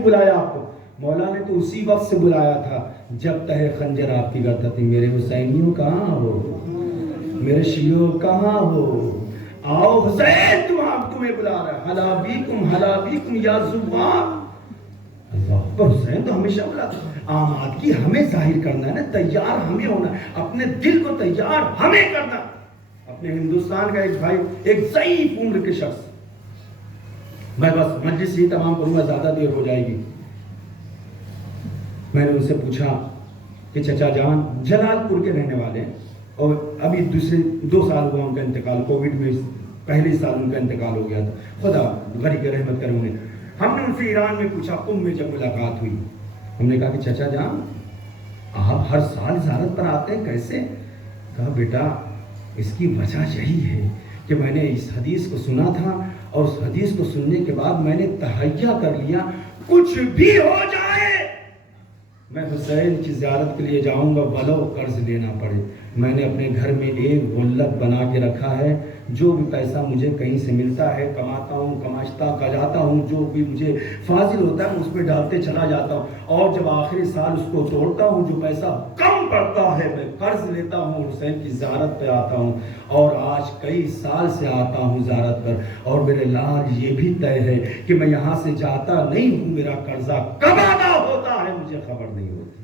نہیں بلایا آپ کو؟ مولا نے تو اسی وقت سے بلایا تھا جب تہ خنجر آپ کی گردن تھی. میرے حسینیوں کہاں ہو؟ میرے شیعوں کہاں ہو؟ آؤ حسین، تمہیں بلا رہا ہے. حلا بیکم یا زوار. اللہ پر حسین تو ہمیشہ بلاتا ہے. آماد کی ہمیں ظاہر کرنا ہے نا، تیار ہمیں ہونا ہے، اپنے دل کو تیار ہمیں کرنا. اپنے ہندوستان کا ایک بھائی، ایک ضعیف عمر کے شخص، میں بس مجلس ہی تمام کروں گا، زیادہ دیر ہو جائے گی. میں نے ان سے پوچھا کہ چچا جان جلال پور کے رہنے والے ہیں اور ابھی 2 سال ہوا ان کا انتقال، کووڈ میں پہلے سال ان کا انتقال ہو گیا تھا، خدا غریب رحمت کرے انہیں. ہم نے ان سے ایران میں پوچھا، قم میں جب ملاقات ہوئی، ہم نے کہا کہ چچا جان آپ ہر سال زیارت پر آتے ہیں، کیسے؟ کہا بیٹا اس کی وجہ یہی ہے کہ میں نے اس حدیث کو سنا تھا اور اس حدیث کو سننے کے بعد میں نے تہیہ کر لیا، کچھ بھی ہو جائے میں حسین کی زیارت کے لیے جاؤں گا، ولو قرض لینا پڑے. میں نے اپنے گھر میں ایک غلت بنا کے رکھا ہے، جو بھی پیسہ مجھے کہیں سے ملتا ہے کماتا ہوں، کماشتا جاتا ہوں، جو بھی مجھے فاضل ہوتا ہے اس پہ ڈالتے چلا جاتا ہوں، اور جب آخری سال اس کو توڑتا ہوں، جو پیسہ کم پڑتا ہے میں قرض لیتا ہوں، حسین کی زیارت پہ آتا ہوں. اور آج کئی سال سے آتا ہوں زیارت پر، اور میرے لال یہ بھی طے ہے کہ میں یہاں سے جاتا نہیں ہوں، میرا قرضہ کب ادا ہوتا ہے مجھے خبر نہیں ہوتی.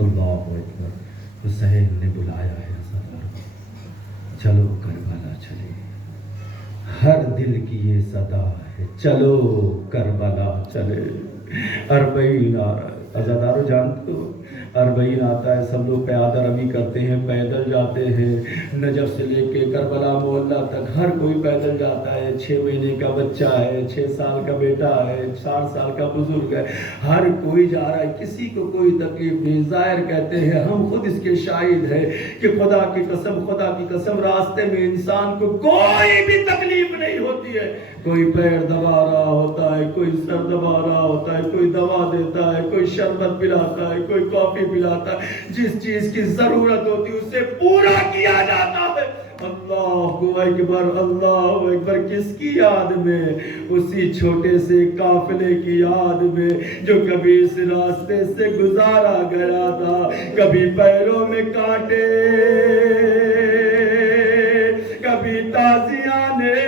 اللہ اکبر. حسین نے بلایا ہے چلو کربلا چلے. ہر دل کی یہ صدا ہے، چلو کربلا چلے. اربعین عزادارو جانتے ہو اربعین آتا ہے، سب لوگ پیادہ روی کرتے ہیں، پیدل جاتے ہیں. نجف سے لے کے کربلا محلہ تک ہر کوئی پیدل جاتا ہے. 6 مہینے کا بچہ ہے، 6 سال کا بیٹا ہے، 4 سال کا بزرگ ہے، ہر کوئی جا رہا ہے، کسی کو کوئی تکلیف نہیں. ظاہر کہتے ہیں ہم خود اس کے شاہد ہیں کہ خدا کی قسم راستے میں انسان کو کوئی بھی تکلیف نہیں ہوتی ہے. کوئی پیر دبا رہا ہوتا ہے، کوئی سر دبا رہا ہوتا ہے، کوئی دوا دیتا ہے، کوئی شربت پلاتا ہے، کوئی کافی پلاتا ہے. جس چیز کی ضرورت ہوتی ہے اسے پورا کیا جاتا ہے. اللہ اکبر، اللہ اکبر. کس کی یاد میں؟ اسی چھوٹے سے قافلے کی یاد میں جو کبھی اس راستے سے گزارا گیا تھا. کبھی پیروں میں کانٹے، کبھی تازیانے،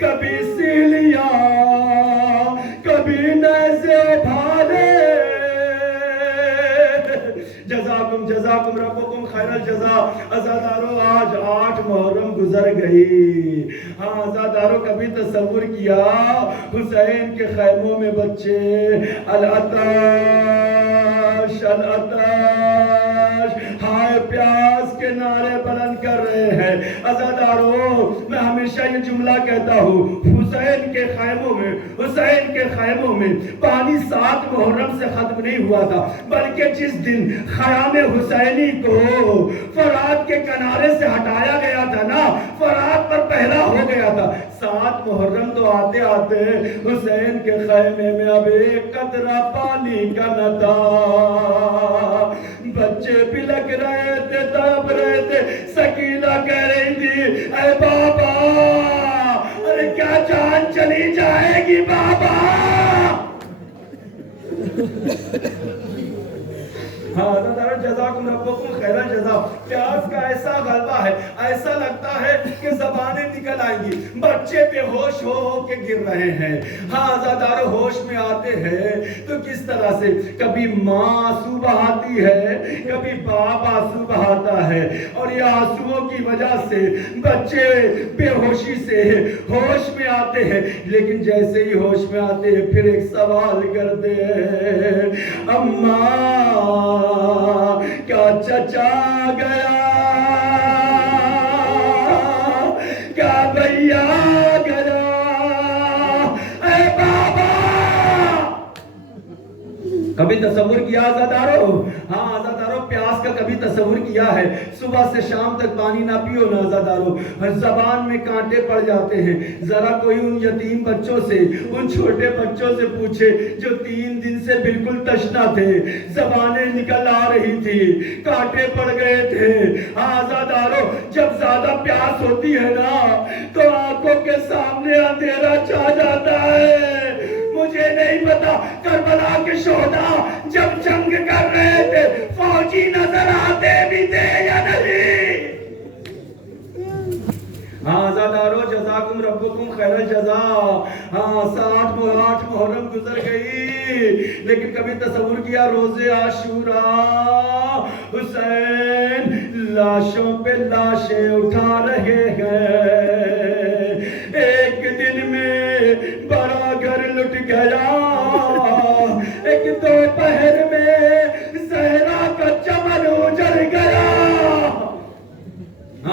کبھی سیلیاں، کبھی نیزے بھالے. جزاکم ربکم خیر الجزا. عزادارو آج 8 محرم گزر گئی. ہاں عزادارو کبھی تصور کیا حسین کے خیموں میں بچے العطش العطش ہائے پیاس کے نعرے بلند کر رہے ہیں. عزادارو میں ہمیشہ یہ جملہ کہتا ہوں، حسین کے خیموں میں پانی 7 محرم سے ختم نہیں ہوا تھا، بلکہ جس دن خیام حسینی کو فرات کے کنارے سے ہٹایا گیا تھا نا، فرات پر پہلا ہو گیا تھا. 7 محرم تو آتے آتے حسین کے خیمے میں اب ایک قطرہ پانی کا نہ تھا. بچے بلک رہے تھے، تڑپ رہے تھے. سکینہ کہہ رہی تھی اے بابا، ارے کیا جان چلی جائے گی بابا. ہاں جزاکم ربکم خیر الجزا. پیاس کا ایسا غلبہ ہے، ایسا لگتا ہے کہ زبانیں نکل آئیں گی. بچے بے ہوش ہو کے گر رہے ہیں. ہاں عزادارو ہوش میں آتے ہیں تو کس طرح سے کبھی ماں آنسو بہاتی ہے، کبھی باپ آنسو بہاتا ہے، اور یہ آنسوؤں کی وجہ سے بچے بے ہوشی سے ہوش میں آتے ہیں. لیکن جیسے ہی ہوش میں آتے ہیں پھر ایک سوال کرتے ہیں، اماں کیا چچا گیا، کیا بھیا گیا، اے بابا. کبھی تصور کیا عزادارو؟ ہاں عزادارو پیاس کا کبھی تصور کیا ہے؟ صبح سے شام تک پانی نہ پیو نا عزادارو، زبان میں کانٹے پڑ جاتے ہیں. ذرا کوئی ان یتیم بچوں سے، ان چھوٹے بچوں سے پوچھے جو 3 دن سے بالکل تشنا تھے، زبانیں نکل آ رہی تھی، کانٹے پڑ گئے تھے. ہاں عزادارو جب زیادہ پیاس ہوتی ہے نا تو آنکھوں کے سامنے اندھیرا چھا جاتا ہے. کربلا کے شہداء جب جنگ کر رہے تھے فوجی نظر آتے بھی تھے یا نہیں؟ آزادارو جزاکم ربکم خیر الجزا۔ 8 محرم گزر گئی، لیکن کبھی تصور کیا روز عاشوراء حسین لاشوں پہ لاشیں اٹھا رہے ہیں، ایک دن میں بڑا گھر لٹ گیا، ایک دوپہر میں زہرا کا چمن اجڑ گیا۔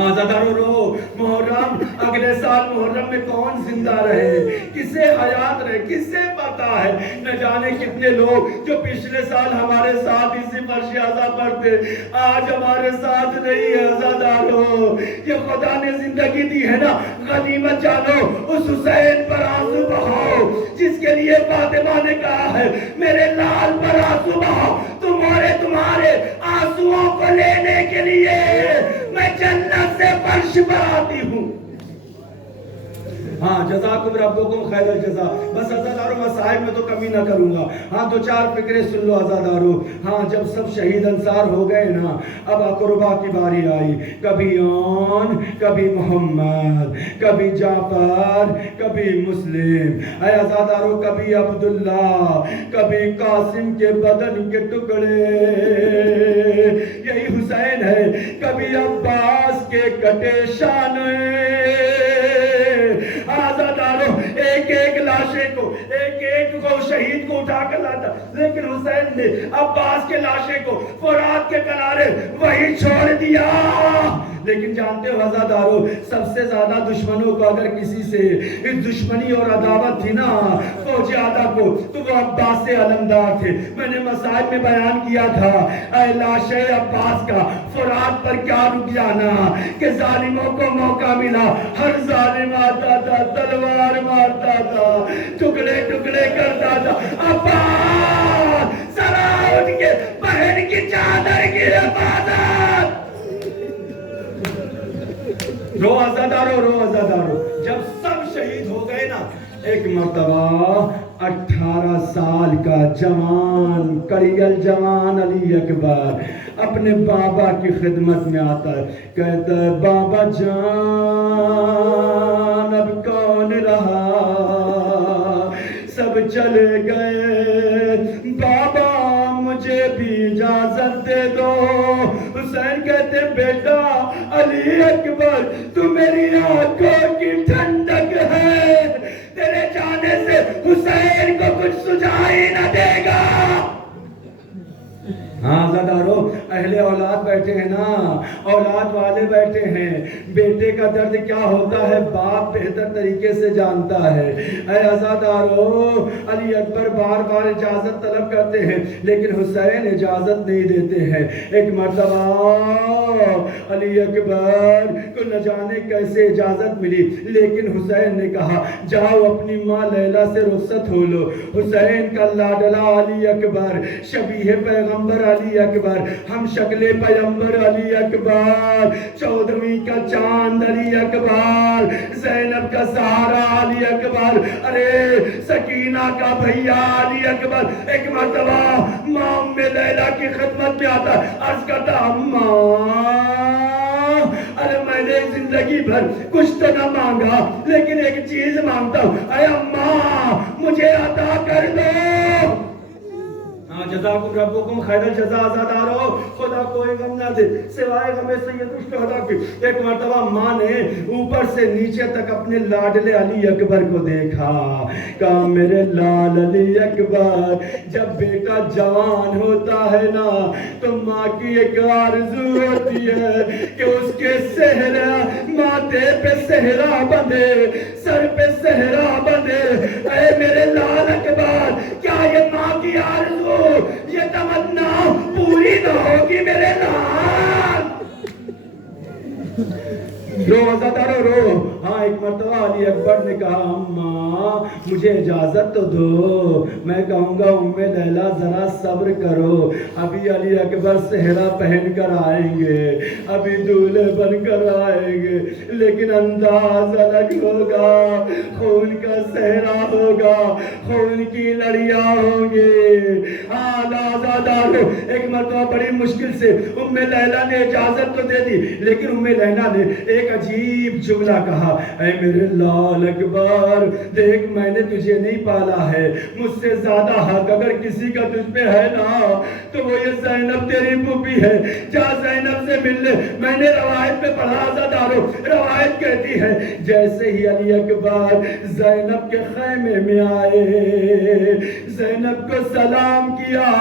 آزادارو رو محرم، اگلے سال محرم میں کون زندہ رہے، کسے حیات رہے، کسے پتا ہے؟ نہ جانے کتنے لوگ جو پچھلے سال ہمارے ساتھ اسی فرش اعضا پر تھے آج ہمارے ساتھ نہیں ہے۔ آزادارو یہ خدا نے زندگی دی ہے نا، غنیمت جانو، اس حسین پر آنسو بہاؤ جس کے لیے فاطمہ نے کہا ہے میرے لال پر آنسو بہاؤ، تمہارے آنسوؤں کو لینے کے لیے میں جنت سے فرش پر آتی ہوں۔ جزاکم ربکم خیر الجزا۔ بس عزادارو مصائب میں تو کمی نہ کروں گا، 2-4 فکرے سن لو عزادارو۔ جب سب شہید انصار ہو گئے نا، اب اقربا کی باری آئی، کبھی آن، کبھی محمد، کبھی جعفر، کبھی مسلم، اے عزادارو، کبھی عبداللہ، کبھی قاسم کے بدن کے ٹکڑے، یہی حسین ہے، کبھی عباس کے کٹے شانے۔ آزادارو ایک ایک لاشے کو، ایک ایک کو شہید کو اٹھا کر لاتا، لیکن حسین نے عباس کے لاشے کو فرات کے کنارے وہی چھوڑ دیا۔ لیکن جانتے ہو عزادارو، سب سے زیادہ دشمنوں کو اگر کسی سے دشمنی اور عداوت تھی نا فوج آدھا کو، تو وہ عباس سے علمدار تھے۔ میں نے مسائل میں بیان کیا تھا، اے لاشے عباس کا فرات پر کیا رک جانا کہ ظالموں کو موقع ملا، ہر ظالم آتا تھا تلوار مارتا تھا، ٹکڑے ٹکڑے کرتا تھا۔ عباس سرا اٹھ کے بہن کی چادر کی حفاظت۔ رو عزادارو، رو عزادارو، جب سب شہید ہو گئے نا، ایک مرتبہ 18 سال کا جوان کڑیل جوان علی اکبر اپنے بابا کی خدمت میں آتا ہے، کہتا ہے بابا جان اب کون رہا، سب چلے گئے، بابا مجھے بھی اجازت دے دو۔ حسین کہتے بیٹا علی اکبر تو میری آنکھوں کی ٹھنڈک ہے، تیرے جانے سے حسین کو کچھ سجائی نہ دے گا۔ عزادارو اہل اولاد بیٹھے ہیں نا، اولاد والے بیٹھے ہیں، بیٹے کا درد کیا ہوتا ہے باپ بہتر طریقے سے جانتا ہے۔ اے عزادارو علی اکبر بار بار اجازت طلب کرتے ہیں، لیکن حسین اجازت نہیں دیتے ہیں۔ ایک مرتبہ علی اکبر کو نہ جانے کیسے اجازت ملی، لیکن حسین نے کہا جاؤ اپنی ماں لیلا سے رخصت ہو لو۔ حسین کا لاڈلا علی اکبر، شبیہ پیغمبر علی اکبر، ہم شکل پیغمبر علی اکبر، 14ویں کا چاند علی اکبر، زینب کا سہارا علی اکبر، ارے سکینہ کا بھیا علی اکبر، ایک مرتبہ ماں لیلا کی خدمت میں آتا، عرض کرتا اماں ارے میں نے زندگی بھر کچھ تو نہ مانگا، لیکن ایک چیز مانگتا ہوں، اے اماں مجھے عطا کر دو۔ جزاکم ربکم خیر الجزا۔ عزادارو خدا کوئی غم نہ دے سوائے غم سید الشہداء کی۔ ایک مرتبہ ماں نے اوپر سے نیچے تک اپنے لاڈلے علی اکبر کو دیکھا، کہا میرے لال علی اکبر، جب بیٹا جوان ہوتا ہے نا تو ماں کی ایک آرزو ہوتی ہے کہ اس کے صحرا ماتھے پہ صحرا بندھے، سر پہ صحرا بندھے۔ اے میرے لال اکبر، کیا یہ ماں کی آرزو، یہ تمنا پوری نہ ہوگی میرے لال؟ رو عزادارو رو۔ ایک مرتبہ علی اکبر نے کہا اماں مجھے اجازت تو دو، میں کہوں گا ام لیلا ذرا صبر کرو، ابھی علی اکبر صحرا پہن کر آئیں گے، ابھی دولہے بن کر آئیں گے، لیکن انداز الگ ہوگا، خون کا صحرا ہوگا، خون کی لڑیاں ہوں گی۔ آزادارو، ایک مرتبہ بڑی مشکل سے ام لیلا نے اجازت تو دے دی، لیکن ام لیلا نے ایک عجیب جملہ کہا، اے میرے لال اکبر، دیکھ میں نے تجھے نہیں پالا ہے، مجھ سے زیادہ حق اگر کسی کا تجھ پہ ہے نا تو وہ یہ زینب تیری پھوپھی ہے، جا زینب سے مل لے۔ میں نے روایت پہ پڑھا عزادارو، روایت کہتی ہے جیسے ہی علی اکبر زینب کے خیمے میں آئے، زینب کو سلام کیا،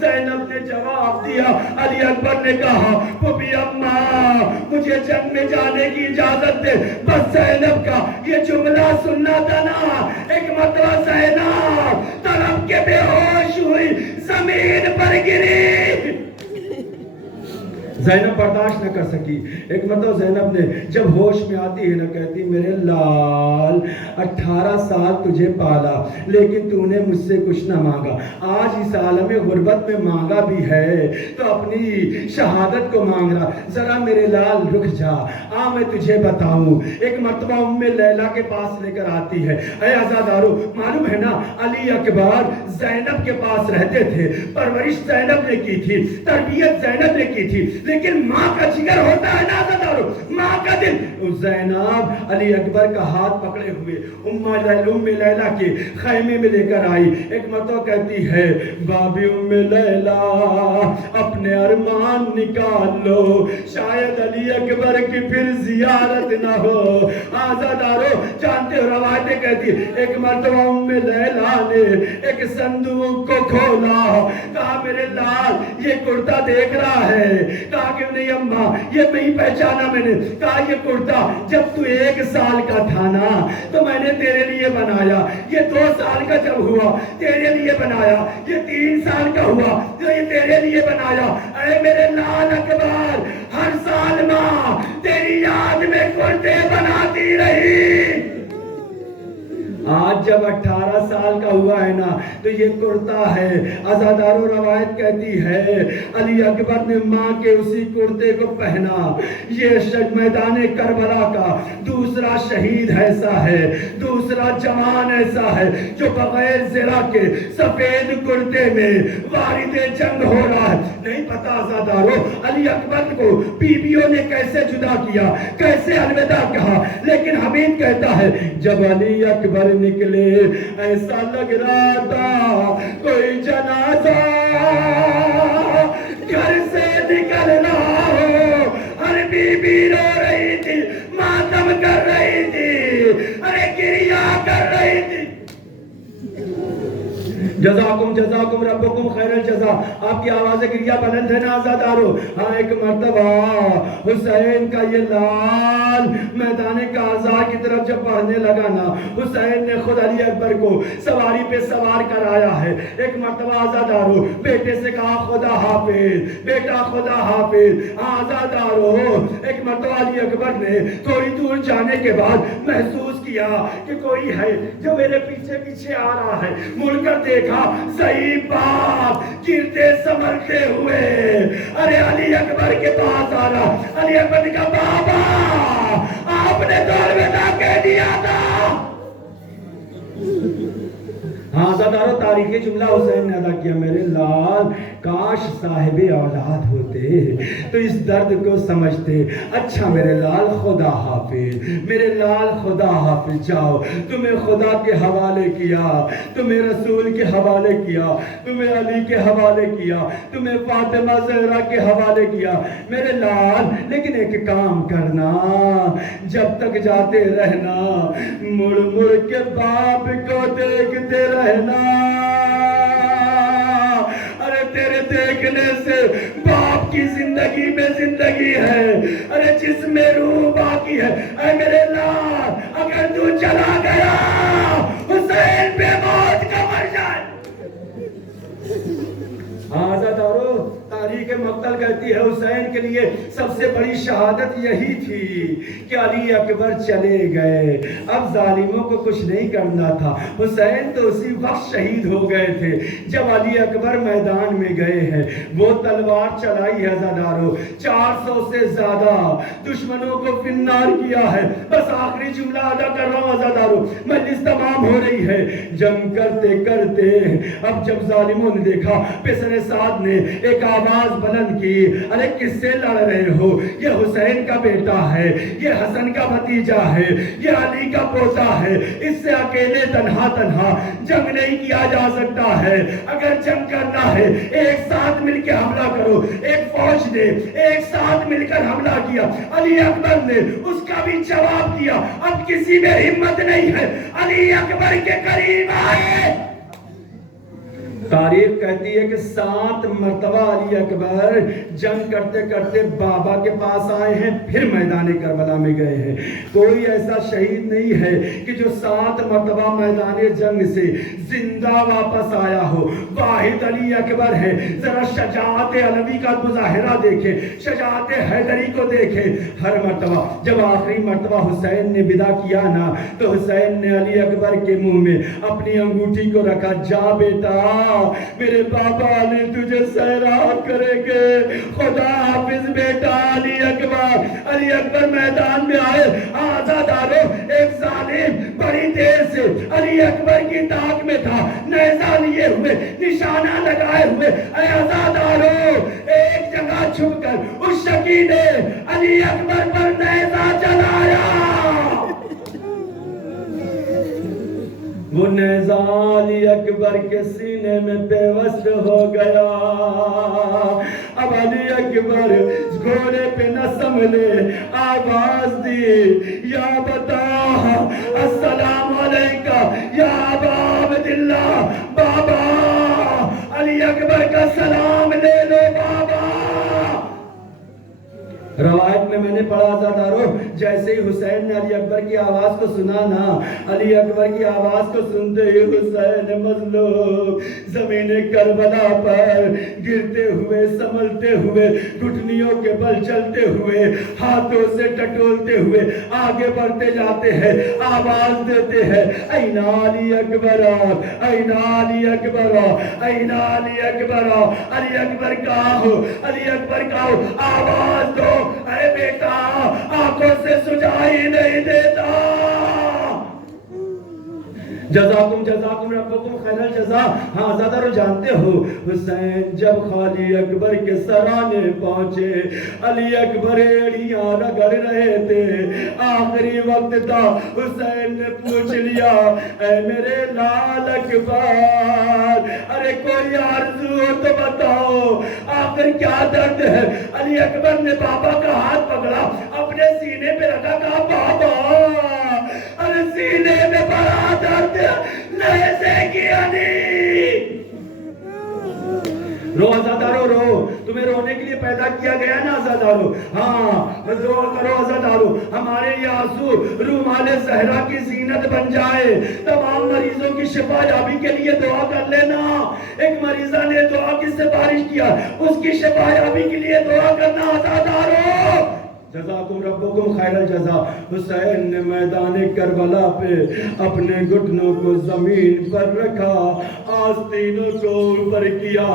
زینب نے جواب دیا، علی اکبر نے کہا پھوپھی اماں مجھے جنگ میں جانے کی اجازت دے، بس زینب کا یہ جملہ سننا تھا نا۔ ایک مرتبہ زینب تڑپ کے بے ہوش ہوئی، زمین پر گری، زینب برداشت نہ کر سکی۔ ایک مرتبہ زینب نے جب ہوش میں آتی ہے نہ کہتی میرے لال 18 سال تجھے پالا لیکن تو نے مجھ سے کچھ نہ مانگا، آج اس عالم غربت میں مانگا بھی ہے تو اپنی شہادت کو مانگ رہا، ذرا میرے لال رک جا، میں تجھے بتاؤں۔ ایک مرتبہ ام لیلا کے پاس لے کر آتی ہے، اے عزادارو معلوم ہے نا علی اکبر زینب کے پاس رہتے تھے، پرورش زینب نے کی تھی، تربیت زینب نے کی تھی، لیکن ماں کا جگر ہوتا ہے نا عزادارو، ماں کا دل۔ زینب علی اکبر کا ہاتھ پکڑے ہوئے ام لیلا کے خیمے میں لے کر آئی۔ ایک مرتبہ کہتی ہے بابی ام لیلا اپنے ارمان نکال لو، شاید علی اکبر کی پھر زیارت نہ ہو۔ آزادارو جانتے ہو روایتیں کہتی ایک مرتبہ ام لیلا نے ایک صندوق کو کھولا، کہا میرے لال یہ کرتا دیکھ رہا ہے؟ کہا کہ نہیں اماں یہ نہیں پہچانا میں نے۔ کہا یہ کرتا جب تو 1 سال کا تھا نا تو میں نے تیرے لیے بنایا، یہ 2 سال کا جب ہوا تیرے لیے بنایا، یہ 3 سال کا ہوا تو یہ تیرے لیے بنایا۔ اے میرے لال اکبر ہر سال ماں تیری یاد میں کرتے بناتی رہی، آج جب 18 سال کا ہوا ہے نا تو یہ کرتا ہے۔ عزادارو روایت کہتی ہے علی اکبر نے ماں کے اسی کرتے کو پہنا۔ یہ میدان کربلا کا دوسرا شہید ایسا ہے، دوسرا جوان ایسا ہے جو بغیر زرہ کے سفید کرتے میں وارد جنگ ہو رہا ہے۔ نہیں پتا عزادارو علی اکبر کو بیویوں نے کیسے جدا کیا، کیسے الوداع کہا، لیکن حمید کہتا ہے جب علی اکبر نکلے ایسا لگ رہا تھا کوئی جنازہ گھر سے نکل رہا ہو، ہر بی بی رو رہی تھی، ماتم کر رہی تھی، ارے گریہ کر رہی تھی۔ جزاکم ربکم خیر الجزا، آپ کی آواز گریہ بلند ہے نا عزادارو۔ ہاں ایک مرتبہ حسین کا یہ لال میدان کارزار کی طرف جب بڑھنے لگا نا، حسین نے خود علی اکبر کو سواری پہ سوار کرایا ہے۔ ایک مرتبہ عزادارو بیٹے سے کہا خدا حافظ بیٹا، خدا حافظ۔ عزادارو ایک مرتبہ علی اکبر نے تھوڑی دور جانے کے بعد محسوس کیا کہ کوئی ہے جو میرے پیچھے پیچھے آ رہا ہے، مڑ کر دیکھا ضعیف باپ گرتے سمرتے ہوئے ارے علی اکبر کے پاس آ رہا۔ علی اکبر نے کہا بابا آپ نے تو الوداع کہہ دیا تھا۔ ہاں عزادارو تاریخی جملہ حسین نے ادا کیا، میرے لال کاش صاحب اولاد ہوتے تو اس درد کو سمجھتے۔ اچھا میرے لال خدا حافظ، میرے لال خدا حافظ، جاؤ تمہیں خدا کے حوالے کیا، تمہیں رسول کے حوالے کیا، تمہیں علی کے حوالے کیا، تمہیں فاطمہ زہرا کے حوالے کیا میرے لال، لیکن ایک کام کرنا جب تک جاتے رہنا مڑ مڑ کے باپ کو دیکھتے رہنا، ارے تیرے دیکھنے سے باپ کی زندگی میں زندگی ہے، ارے جس میں روح باقی ہے۔ اے میرے لال اگر تو چلا گیا حسین پہ موت کا مر جائے۔ عزادارو تاریخ کے مقتل کہتی ہے حسین کے لیے سب سے بڑی شہادت یہی تھی کہ علی اکبر چلے گئے، اب ظالموں کو کچھ نہیں کرنا تھا، حسین تو اسی وقت شہید ہو گئے تھے جب علی اکبر میدان میں گئے ہیں۔ وہ تلوار چلائی ہے عزادارو، 400 سے زیادہ دشمنوں کو فنار کیا ہے۔ بس آخری جملہ ادا کر رہا ہوں عزادارو، مجلس تمام ہو رہی ہے۔ جنگ کرتے کرتے اب جب ظالموں نے دیکھا، پسر سعد نے ایک آواز بلند کی، ارے کس سے لڑ رہے ہو؟ یہ حسین کا بیٹا ہے، یہ حسن کا بھتیجا ہے، یہ علی کا پوتا ہے، اس سے اکیلے تنہا جنگ نہیں کیا جا سکتا ہے۔ اگر جنگ کرنا ہے ایک ساتھ مل کے حملہ کرو۔ ایک فوج نے ایک ساتھ مل کر حملہ کیا، علی اکبر نے اس کا بھی جواب دیا۔ اب کسی میں ہمت نہیں ہے علی اکبر کے قریب آئے۔ تاریخ کہتی ہے کہ 7 مرتبہ علی اکبر جنگ کرتے کرتے بابا کے پاس آئے ہیں، پھر میدان کربلا میں گئے ہیں۔ کوئی ایسا شہید نہیں ہے کہ جو 7 مرتبہ میدان جنگ سے زندہ واپس آیا ہو، واحد علی اکبر ہے۔ ذرا شجاعت علوی کا مظاہرہ دیکھیں، شجاعت حیدری کو دیکھیں۔ ہر مرتبہ جب آخری مرتبہ حسین نے ودا کیا نا، تو حسین نے علی اکبر کے منہ میں اپنی انگوٹھی کو رکھا، جا بیٹا، میرے بابا علی تجھے سیراب کریں گے، خدا حافظ بیٹا علی اکبر۔ علی اکبر میدان میں آئے، آزادارو ایک ظالم بڑی دیر سے علی اکبر کی تاک میں تھا، نیزہ لیے ہوئے، نشانہ لگائے ہوئے۔ اے آزادارو، ایک جگہ چھپ کر اس شکی نے علی اکبر پر نیزہ چلایا، وہ نیزہ علی اکبر کے سینے میں پیوست ہو گیا۔ اب علی اکبر گھوڑے پہ نہ سنبھلے، آواز دی، یا بتا السلام علیکہ یا ابا عبداللہ، بابا علی اکبر کا سلام لے لو بابا۔ روایت میں نے پڑھا عزادارو، جیسے ہی حسین نے علی اکبر کی آواز کو سنا نا، علی اکبر کی آواز کو سنتے ہی حسین مظلوم زمین کربلا پر گرتے ہوئے، سنبھلتے ہوئے، گھٹنیوں کے بل چلتے ہوئے، ہاتھوں سے ٹٹولتے ہوئے آگے بڑھتے جاتے ہیں، آواز دیتے ہیں، این علی اکبر، این علی اکبر، این علی اکبر، علی اکبر کہاں ہو، علی اکبر کہاں ہو، آواز دو، اے بیٹا آنکھوں سے سجائی نہیں دیتا۔ جزاکم ربکم خیر الجزا۔ ہاں زیادہ جانتے ہو، حسین جب علی اکبر کے سرانے پہنچے، علی اکبر ایڑیاں رگڑ رہے تھے، آخری وقت تھا، حسین نے پوچھ لیا، اے میرے لال اکبر، ارے کوئی آرزو ہو تو بتاؤ، آخر کیا درد ہے؟ علی اکبر نے بابا کا ہاتھ پکڑا، اپنے سینے پہ رکھا، کہا بابا ارے سینے میں بڑا درد، نیزے کی علی۔ رو عزادارو رو، تمہیں رونے کے لیے پیدا کیا گیا نا عزادارو، ہاں رو کرو عزادارو، ہمارے یہ آنسو رومال صحرا کی زینت بن جائے۔ تمام مریضوں کی شفا یابی کے لیے دعا کر لینا۔ ایک مریضہ نے دعا کی سفارش کیا، اس کی شفا یابی کے لیے دعا کرنا عزادارو۔ جزاکم ربکم خیر الجزا۔ حسین نے میدان کربلا پہ اپنے گھٹنوں کو زمین پر رکھا، آستینوں کو اوپر کیا،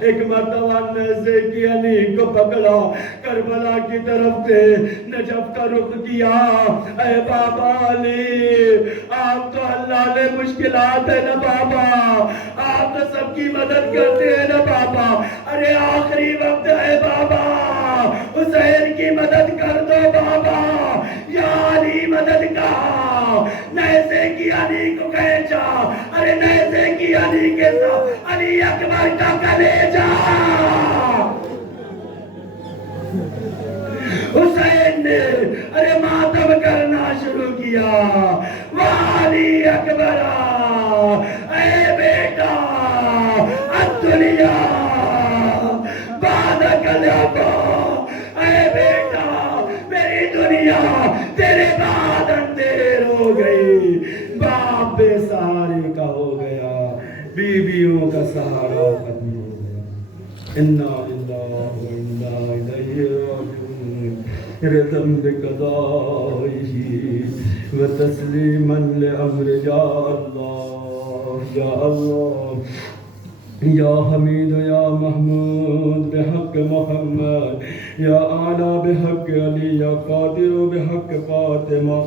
ایک مرتبہ نیزے کی علی کو پکڑا، کربلا کی طرف سے نجف کا رخ کیا۔ اے بابا علی، آپ تو حلال مشکلات ہے نا بابا، آپ تو سب کی مدد کرتے ہیں نا بابا، ارے آخری وقت ہے بابا، حسین کی مدد کر دو بابا، یا علی مدد کا۔ نیزے کی علی کو کھینچا، ارے نیزے کی علی کے ساتھ علی اکبر کا کلیجہ۔ حسین نے ارے ماتم کرنا شروع کیا، علی اکبر اے بیٹا الدنیا بعدک الابا، اے بیٹا میری دنیا تیرے بعد اندھیر ہو گئی، باپ بے سہارے کا ہو گیا، بیویوں کا سہارا ختم ہو گیا۔ انا للہ رضا بقضائه وتسليما لأمر يا الله يا الله يا حميد يا محمود بحق محمد يا أعلى بحق علي يا قادر بحق فاطمة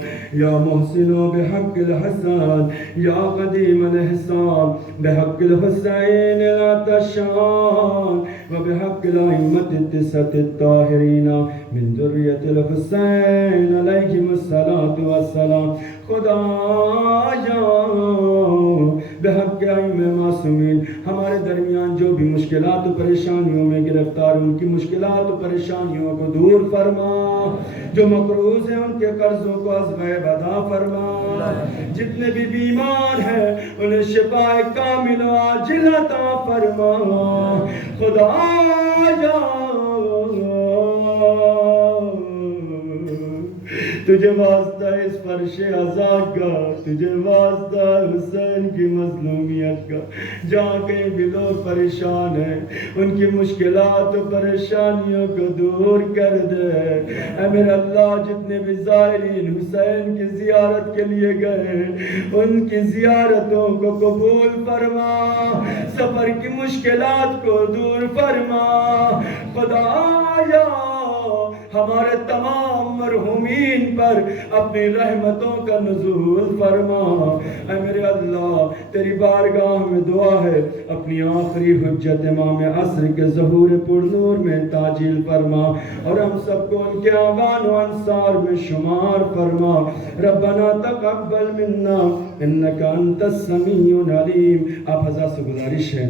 يا محسن بحق الحسن يا قديم الإحسان بحق الحسين العطشان وبحق الأئمة التسعة الطاهرين من ذرية الحسين عليهم الصلاة والسلام خدایا بحق ائمہ معصومین ہمارے درمیان جو بھی مشکلات و پریشانیوں میں گرفتار ان کی مشکلات و پریشانیوں کو دور فرما، جو مقروض ہیں ان کے قرضوں کو از غیب ادا فرما، جتنے بھی بیمار ہیں انہیں شفاء کامل و عاجل عطا فرما خدایا تجھے واسطہ اس فرش عزا کا، تجھے واسطہ حسین کی مظلومیت کا، جہاں کہیں بھی لوگ پریشان ہیں ان کی مشکلات و پریشانیوں کو دور کر دے۔ اے میرے اللہ جتنے بھی زائرین حسین کی زیارت کے لیے گئے ان کی زیارتوں کو قبول فرما، سفر کی مشکلات کو دور فرما خدایا ہمارے تمام مرحومین پر اپنی رحمتوں کا نزول فرما۔ اے میرے اللہ تیری بارگاہ میں دعا ہے اپنی آخری حجت امام عصر کے ظہور پر نور میں تعجیل فرما اور ہم سب کو ان کے اعوان و انصار میں شمار فرما۔ ربنا تقبل منا انک انت السمیع العلیم۔ آپ حضرات سے گزارش ہے